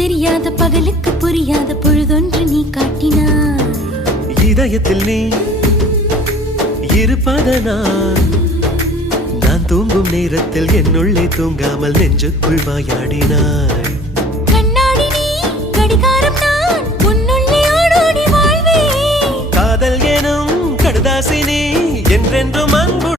தெரியாத பகலுக்கு புரியாத பொழுதொன்று நீ காட்டினாய். இதயத்தில் நீ இருப்பதனால் நான் தூங்கும் நேரத்தில் என்னுள்ளே தூங்காமல் நெஞ்சுக்குள் வாயாடினாய். கண்ணாடி நீ கடிகாரம் நான் உன்னுள்ளே ஓடோடி வாழ்வே. காதல் எனும் கடுதாசி நீ என்றென்றும் அன்பு